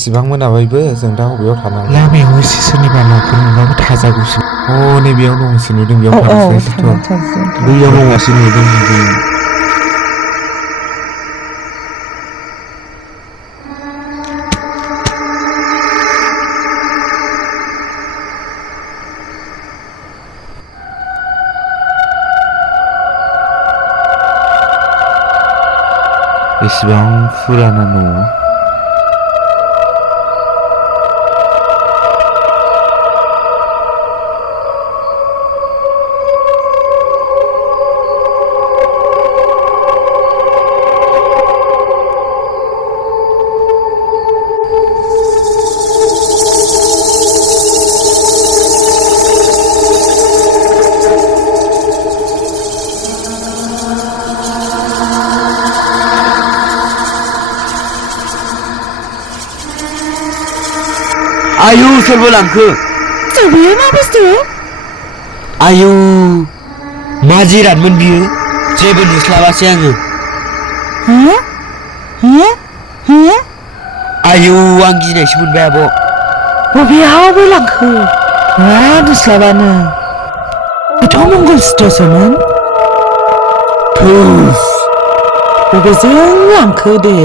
एसेबां मोनाबायबो जों दा बबेयाव थानांगौ लामायाव एसे सोरनिबा न'खर नुबाबो थाजागौसो नैबेयाव दंसो नुदों बेयाव थांसैथ' बैयाव दंसो नुदों एसेबां फुराना न' आयु सोरबो लांखो बेयो मा बुस्थु आयु मा जिरादमोन बियो जेबो नुस्लाबासै आङो आयु आं गिनायसो मोनबाय आब' बबेयावबो लांखो मा नुस्लाबानो बेथ' मंगल सुत्रसोमोन थुस बबेजों लांखो दे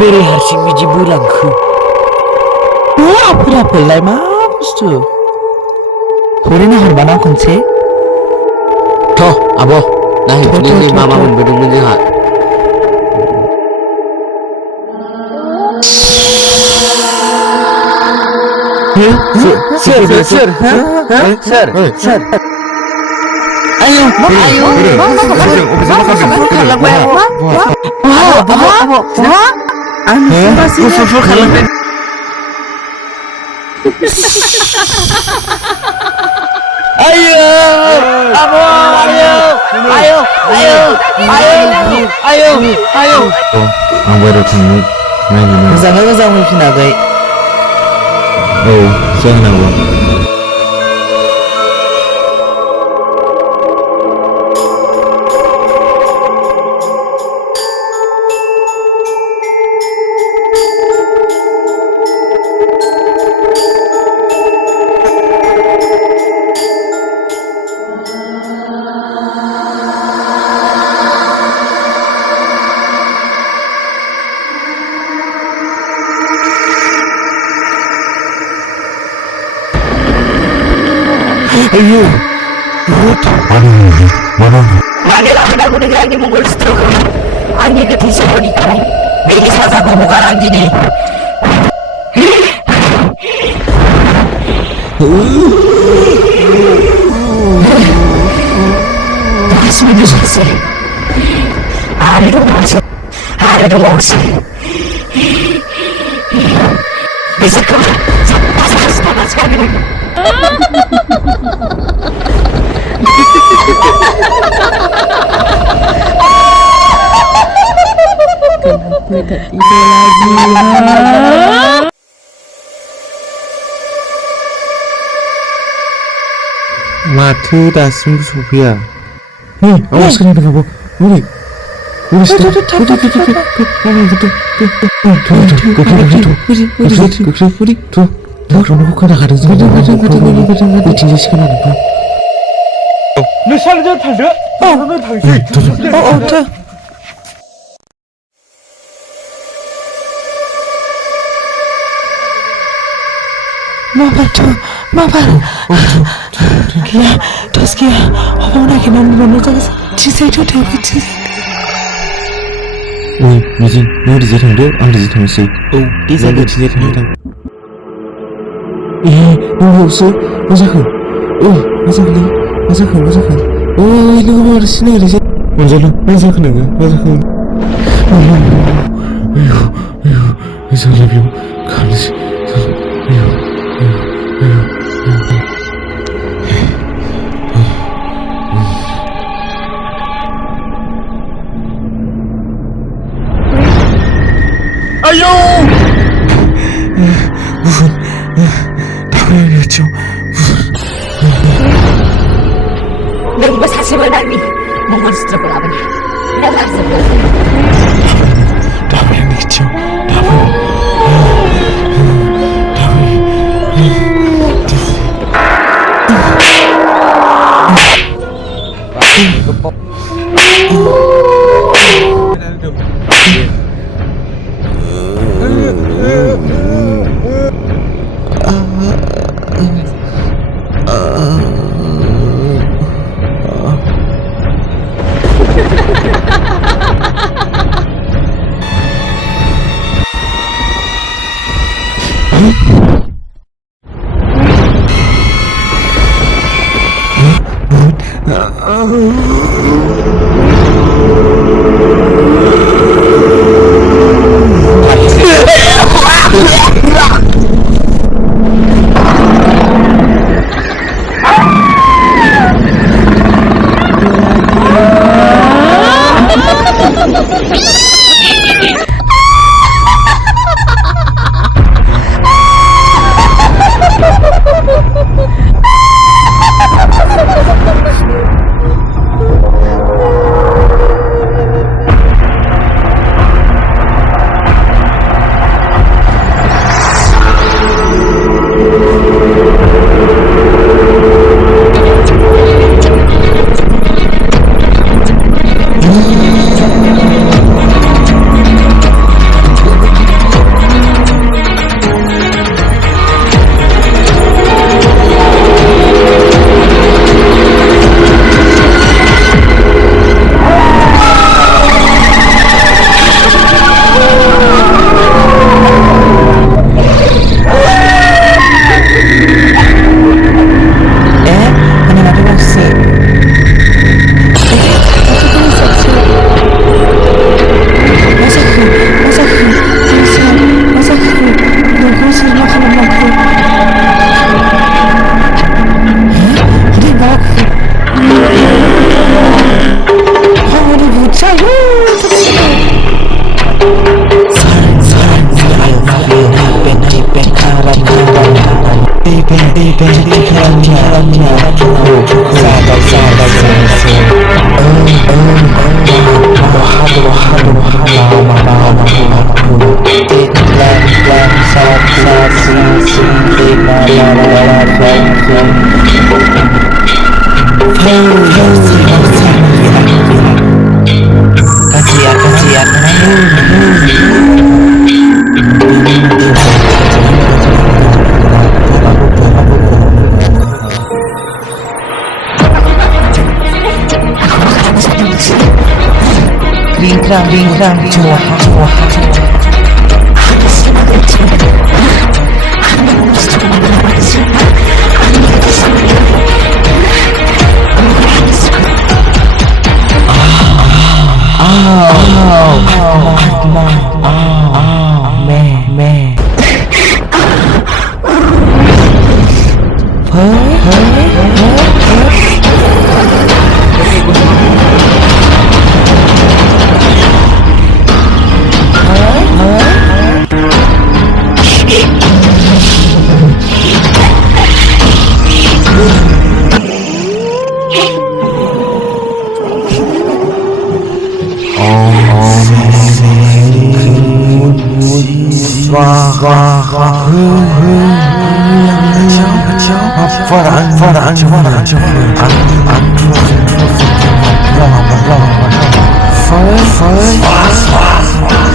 बोरै हारसिं बिदि बोलांखो आफोलाफोरलाय मा बुस्थु हरैनो हरबाना खनसे थ' आब' नायहैफिनोसै मा मोनबोदोंमोन जोंहा सोर आयु खारलांबाय गुफुरफोर खारलांबाय आयु आब' आयु आं बायह्रायाव थांनो नायनो मोजाङै मोजां फैफिनाखै जानांगौ ayo bhoot mana aku dengar lagi Mongol stroke angin ketisuk di kanan beri saja aku bukan gini semua selesai ada mangsa bisa kau pas sekali kenapa tak tidur lagi माथो दासिमबो सफैया आवाज खोनादों आब' मुलि खोनाखादों जों खोनादों नोंसानोजों थांदो थांसै Mama, gila, terus gila, apa nak kena mana jangan cinta itu dia kecil. Mijin, nang di jatang dia, ang di jatang si. Di sana di jatang dia. Nunggu so, masakan. Masakan. Ini kau harus sini di sini. Masakan enggak? Masakan. Bisa lebih kali sih. Ayo! Bukan, tak boleh lucu. Dari besar sebenarnya, monster berapa ni? Dah sebenarnya. 링랑 좋아 매 Fire.